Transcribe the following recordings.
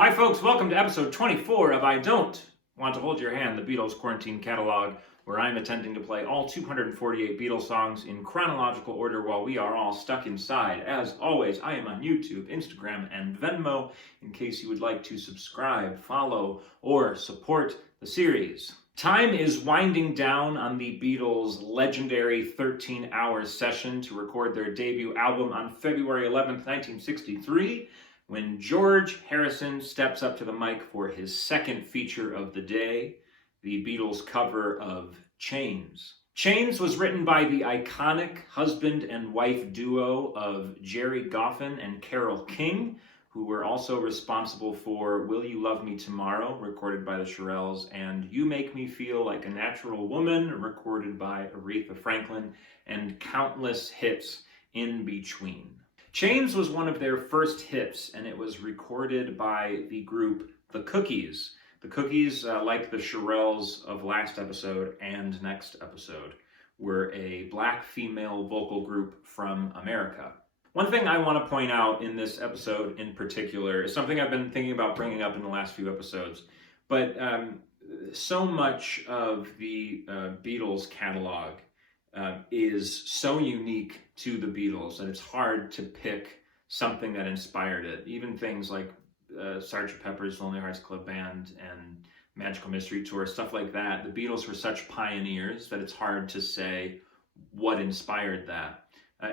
Hi folks, welcome to episode 24 of I Don't Want to Hold Your Hand, the Beatles Quarantine Catalog, where I'm attempting to play all 248 Beatles songs in chronological order while we are all stuck inside. As always, I am on YouTube, Instagram, and Venmo, in case you would like to subscribe, follow, or support the series. Time is winding down on the Beatles' legendary 13-hour session to record their debut album on February 11th, 1963, when George Harrison steps up to the mic for his second feature of the day, the Beatles' cover of Chains. Chains was written by the iconic husband and wife duo of Jerry Goffin and Carole King, who were also responsible for Will You Love Me Tomorrow, recorded by the Shirelles, and You Make Me Feel Like a Natural Woman, recorded by Aretha Franklin, and countless hits in between. Chains was one of their first hits, and it was recorded by the group The Cookies. The Cookies, like the Shirelles of last episode and next episode, were a black female vocal group from America. One thing I want to point out in this episode in particular is something I've been thinking about bringing up in the last few episodes, but so much of the Beatles catalog is so unique to the Beatles that it's hard to pick something that inspired it. Even things like Sgt. Pepper's Lonely Hearts Club Band and Magical Mystery Tour, stuff like that. The Beatles were such pioneers that it's hard to say what inspired that.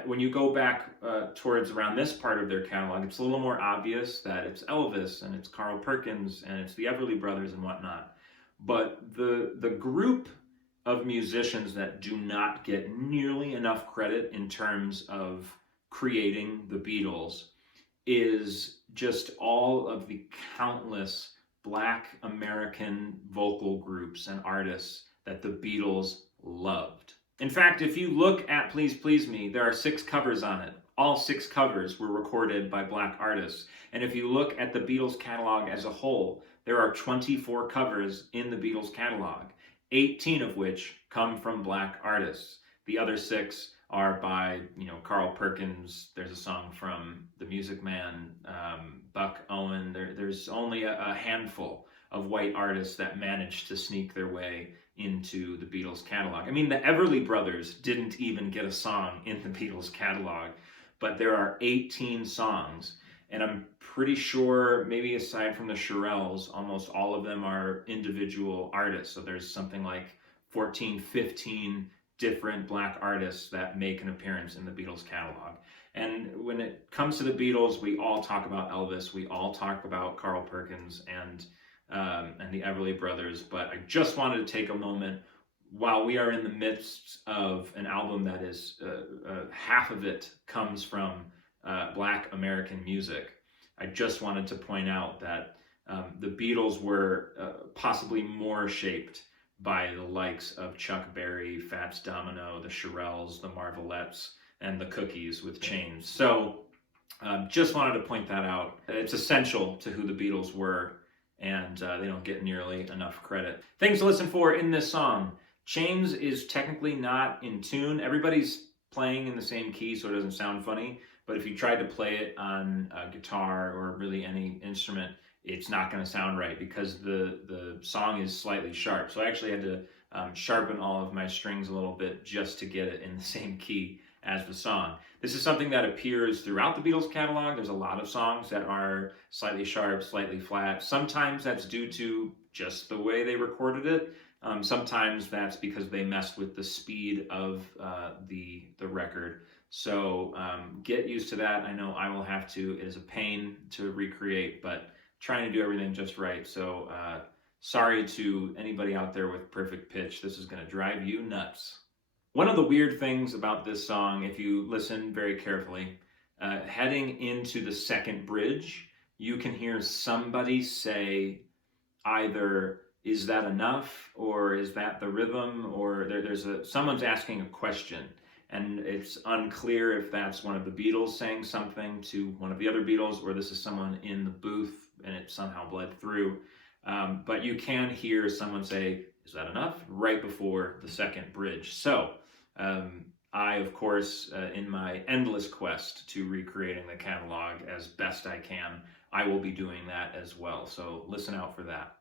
When you go back towards around this part of their catalog, it's a little more obvious that it's Elvis and it's Carl Perkins and it's the Everly Brothers and whatnot. But the group of musicians that do not get nearly enough credit in terms of creating the Beatles is just all of the countless black American vocal groups and artists that the Beatles loved. In fact, if you look at Please Please Me, there are 6 covers on it. All 6 covers were recorded by black artists. And if you look at the Beatles catalog as a whole, there are 24 covers in the Beatles catalog, 18 of which come from black artists. The other 6 are by, Carl Perkins. There's a song from The Music Man, Buck Owen. There's only a handful of white artists that managed to sneak their way into the Beatles catalog. I mean, the Everly Brothers didn't even get a song in the Beatles catalog, but there are 18 songs. And I'm pretty sure, maybe aside from the Shirelles, almost all of them are individual artists. So there's something like 14, 15 different black artists that make an appearance in the Beatles catalog. And when it comes to the Beatles, we all talk about Elvis, we all talk about Carl Perkins and the Everly Brothers. But I just wanted to take a moment while we are in the midst of an album that is half of it comes from black American music. I just wanted to point out that the Beatles were possibly more shaped by the likes of Chuck Berry, Fats Domino, the Shirelles, the Marvelettes, and the Cookies with Chains. So just wanted to point that out. It's essential to who the Beatles were, and they don't get nearly enough credit. Things to listen for in this song. Chains is technically not in tune. Everybody's playing in the same key, so it doesn't sound funny. But if you tried to play it on a guitar or really any instrument, it's not going to sound right because the song is slightly sharp. So I actually had to sharpen all of my strings a little bit just to get it in the same key as the song. This is something that appears throughout the Beatles catalog. There's a lot of songs that are slightly sharp, slightly flat. Sometimes that's due to just the way they recorded it. Sometimes that's because they messed with the speed of the record. So get used to that. I know I will have to. It is a pain to recreate, but trying to do everything just right. So sorry to anybody out there with perfect pitch. This is going to drive you nuts. One of the weird things about this song, if you listen very carefully, heading into the second bridge, you can hear somebody say either, "Is that enough?" or "Is that the rhythm?" or someone's asking a question. And it's unclear if that's one of the Beatles saying something to one of the other Beatles, or this is someone in the booth and it somehow bled through. But you can hear someone say, "Is that enough?" right before the second bridge. So I, of course, in my endless quest to recreating the catalog as best I can, I will be doing that as well. So listen out for that.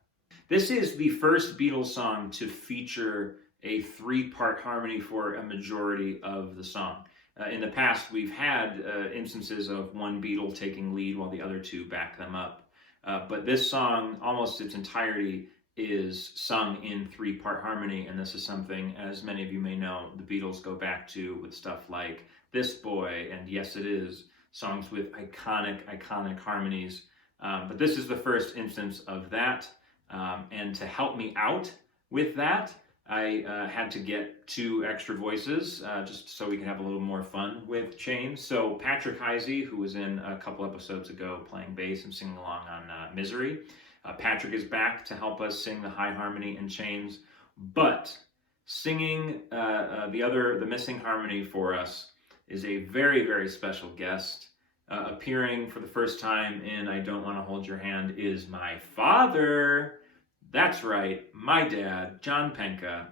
This is the first Beatles song to feature a three-part harmony for a majority of the song. In the past, we've had instances of one Beatle taking lead while the other two back them up. But this song, almost its entirety, is sung in three-part harmony, and this is something, as many of you may know, the Beatles go back to with stuff like This Boy and Yes It Is, songs with iconic harmonies. But this is the first instance of that. And to help me out with that, I had to get two extra voices just so we can have a little more fun with Chains. So Patrick Hyzy, who was in a couple episodes ago playing bass and singing along on Misery, Patrick is back to help us sing the high harmony in Chains. But singing the missing harmony for us is a very, very special guest. Appearing for the first time in I Don't Want to Hold Your Hand is my father. That's right, my dad, John Penca,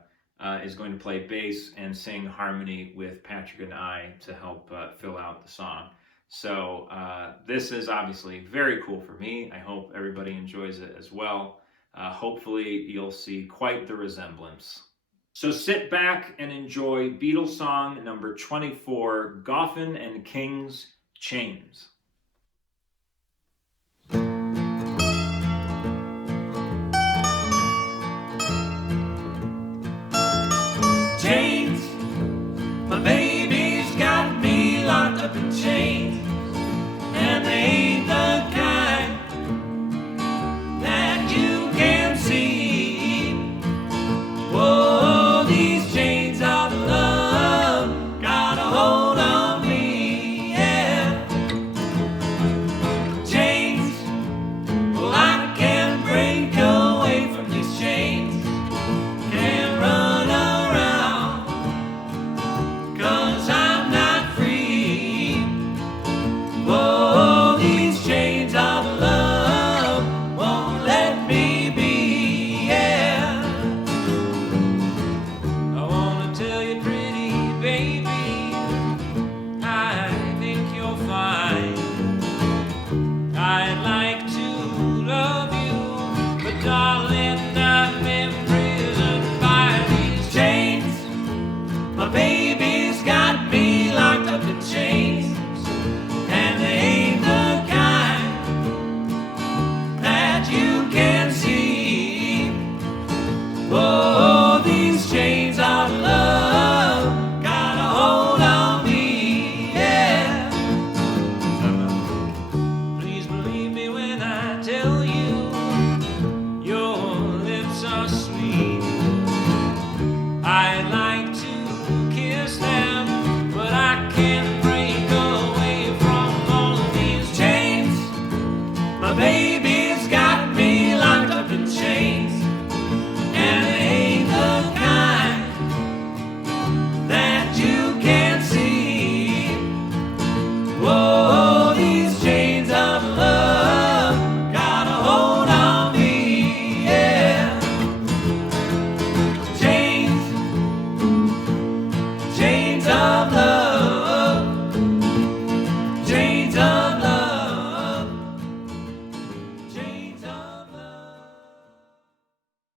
is going to play bass and sing harmony with Patrick and I to help fill out the song. So this is obviously very cool for me. I hope everybody enjoys it as well. Hopefully you'll see quite the resemblance. So sit back and enjoy Beatles song number 24, Goffin and King's Chains.